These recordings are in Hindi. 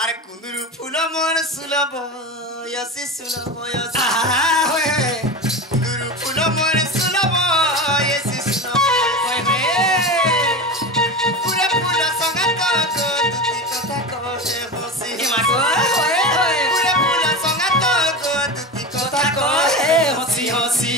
আরে কুন্দুরু ফুল মন সুলভ यसी सुलभ यसी कुंदुरु फूल मोर सुलभ यसी सुलभ पूरा फूल संगत को दुती कथा कहे हसी पूरा फूल संगत को दुती कथा कहे हसी हसी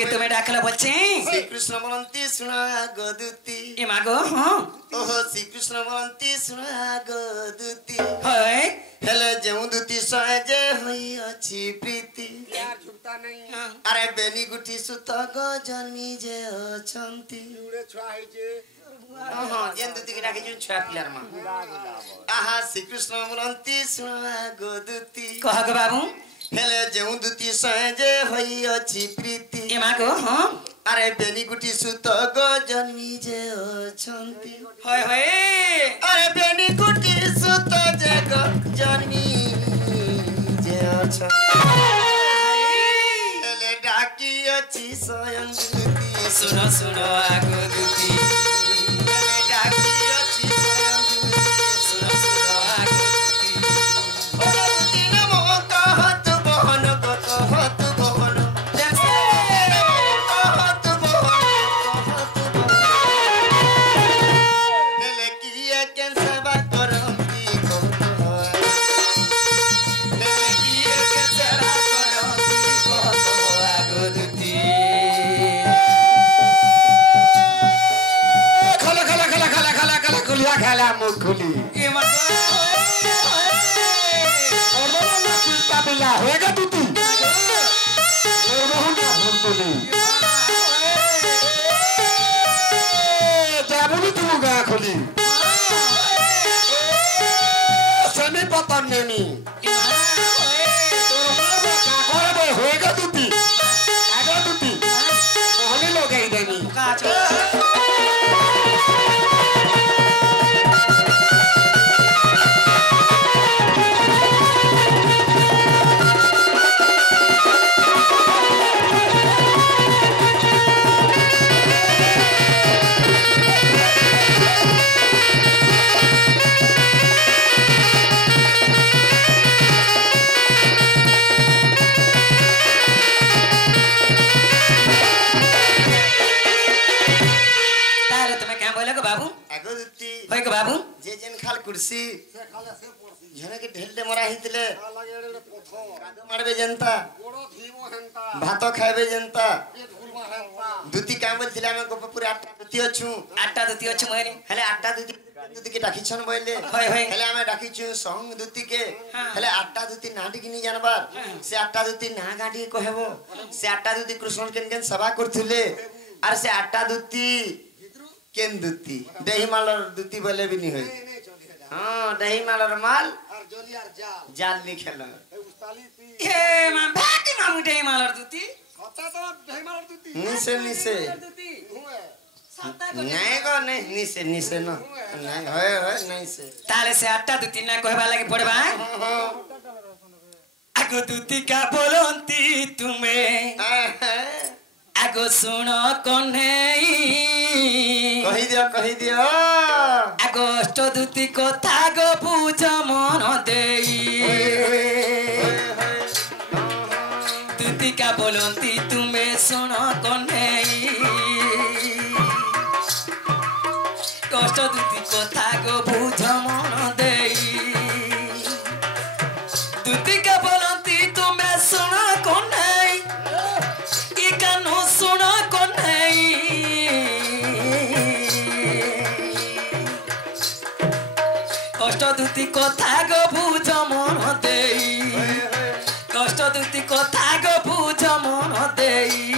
के तुम्हें डाकला बच्चे श्री कृष्ण बोलती सुना गदुती ए मागो हां ओहो श्री कृष्ण बोलती सुना गदुती होय हेले जेउ दुती सजे होई अछि प्रीति यार छुटता नहीं अरे बेनी गुठी सुत गजनी जे अछंती उड़े छुआ है जे हां जेन दुती के डाके छुआ पिलार मा आहा श्री कृष्ण बोलती सुना गदुती कह गो बाबू हेले जेउ दुती सजे होई अछि प्रीति ए मागो हां अरे बेनी गुठी सुत गजनी जे अछंती होय होय अरे बेनी गुठी सुत जे गजनी जे अछंती हेले डाकी अछि स्वयं दुती सुनो सुनो आगो दुती हेले डाकी अछि स्वयं दुती सुनो सुनो आगो दुती ओ दुती नमो कहत बहन कहत बहन कहत बहन हेले किए केन सेवा करती कहत हेले किए केन सेवा करती आगो दुती खला खला खला खला खला खला खुलिया खला मुख खुली ए मागो और बोला ना कुत्ता बिल्ला होएगा तू और बहुत हम तो नहीं जाबुनी तू गा खुली सनी पता नहीं होएगा तू आगे तू मोहनी लोग ही देनी ताले तुम्हें क्या बोले गो बाबू आगो दुती होय गो बाबू जे जेन खाल कुर्सी से खाले से पड़सी झने के ढेलते मरा हितले लगे रे पोथो कादो मारबे जनता गोड़ो धीमो हेंता भातो खाइबे जनता पेट फुलमा हेंता दुती काम बोलथिले हम को पूरे आटा दुती अछु आटा दुती अछि मरी हेले आटा दुती दुती के डाकी छन बोले होय होय हेले हमें डाकी छु संग दुती के हाँ। हेले आटा दुती नाटी किनी जानबार से आटा दुती ना गाडी कहबो से आटा दुती कृष्ण केन केन सभा करथिले आर से आटा दुती केन दुती दही मालर दुती बोले भी नहीं होय नहीं चली है हां दही मालर माल और जोलियार जाल जाल लिखेला उस्ताली पी ए मा भाटी मामुटे मालर दुती खता तो दही मार दूती निसे निसे दुती हुए साता को नहीं गो नहीं निसे निसे न नहीं होय होय नहीं से ताले से आटा दुती ना कहबा लागि पड़बा आगो दुती का बोलंती तुम्हें आगो सुनो कन्हई कही दियो आगो अष्ट दुती कथा गो बुझ मन देई दुती का बोलंती तुम्हें सुनो कन्हई कष्ट दुती कथा गो बुझ मन देई दुती का बोलंती तुम्हें सुनो कन्हई ई कानो सुनो कन्हई कष्ट दुती कथा गो बुझ मन देई कष्ट दुती कथा गो बुझ मन देई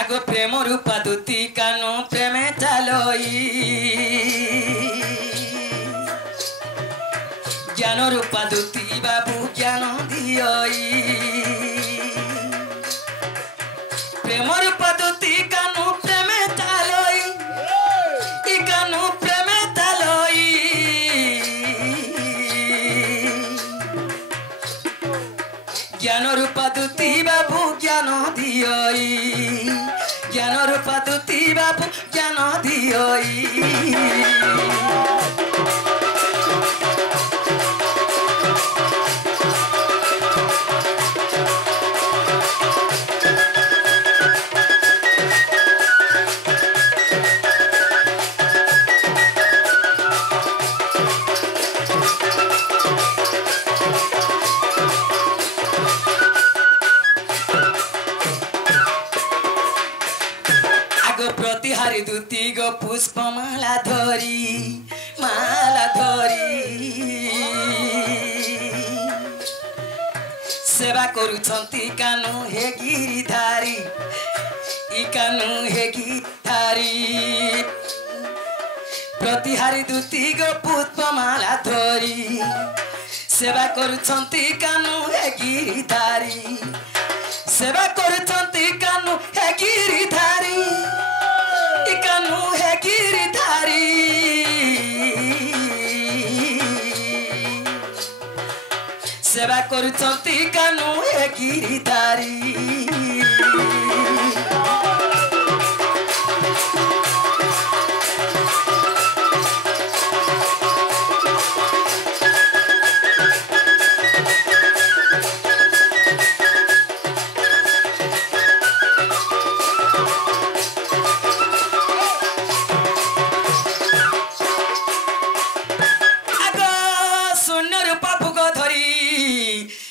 आगो प्रेम रूपा दुती कानो प्रेमे चालोई ज्ञान रूपा दुती बाबू ज्ञान दियोई प्रेम रूपा दुती कानो प्रेमे चालोई ई कानो प्रेमे चालोई ज्ञान रूपा दुती बाबू ज्ञान दियोई ज्ञान रूपा दुती बाबू ज्ञान दियोई प्रतिहारी दूती गो पुष्प माला धरी सेवा करुछंती कानु हे गिरिधारी ई कानु हे गिरिधारी प्रतिहारी दूती गो पुष्प माला धरी सेवा करुछंती कानु हे गिरिधारी सेवा करुछंती कानु हे गिरिधारी कानू है गिरधारी सेवा करुछंती कानू है गिरधारी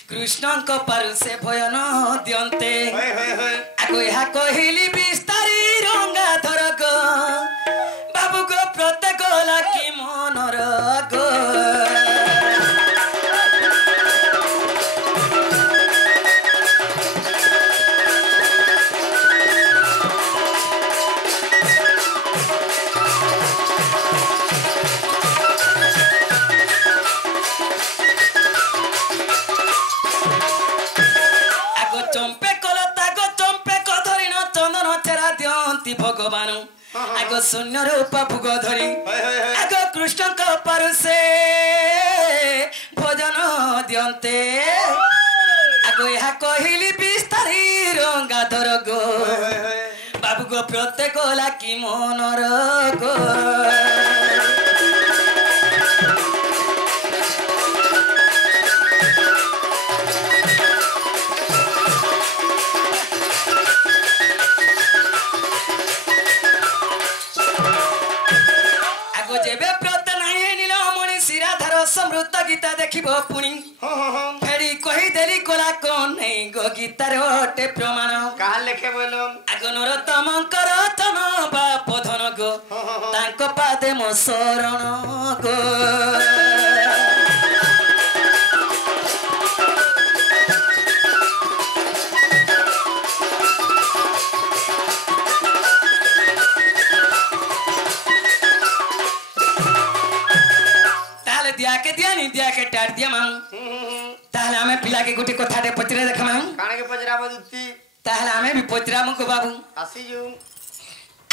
कृष्णक पारु से भयन दियंते आगो यहाँ कहली विस्तारी रंगा धरग बाबू को प्रत्येक लाकी मनर गो भगवान आगो शून्य रूप भुग धरी आगो कृष्ण को पारु से भोजन दियंते आगो यहाँ कहली विस्तारी रंगा धर गो बाबू गो प्रत्येक लाकी मनर गो समृद्ध गीता देखिबो पुणी फेरी कही देली कोला कोन नहीं गो गीतार ओटे प्रमाण कहा लेखे बोलो आगनर तमकर तन बा पधन गो तांको पादे मो शरण गो दिया के टाट दिया मामू ताहले हमें पिला के गुटी को थाटे पचरे देख मामू काने के पचरा बदुती ताहले हमें भी पचरा मुको बाबू आसी जू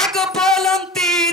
आगो बोलंती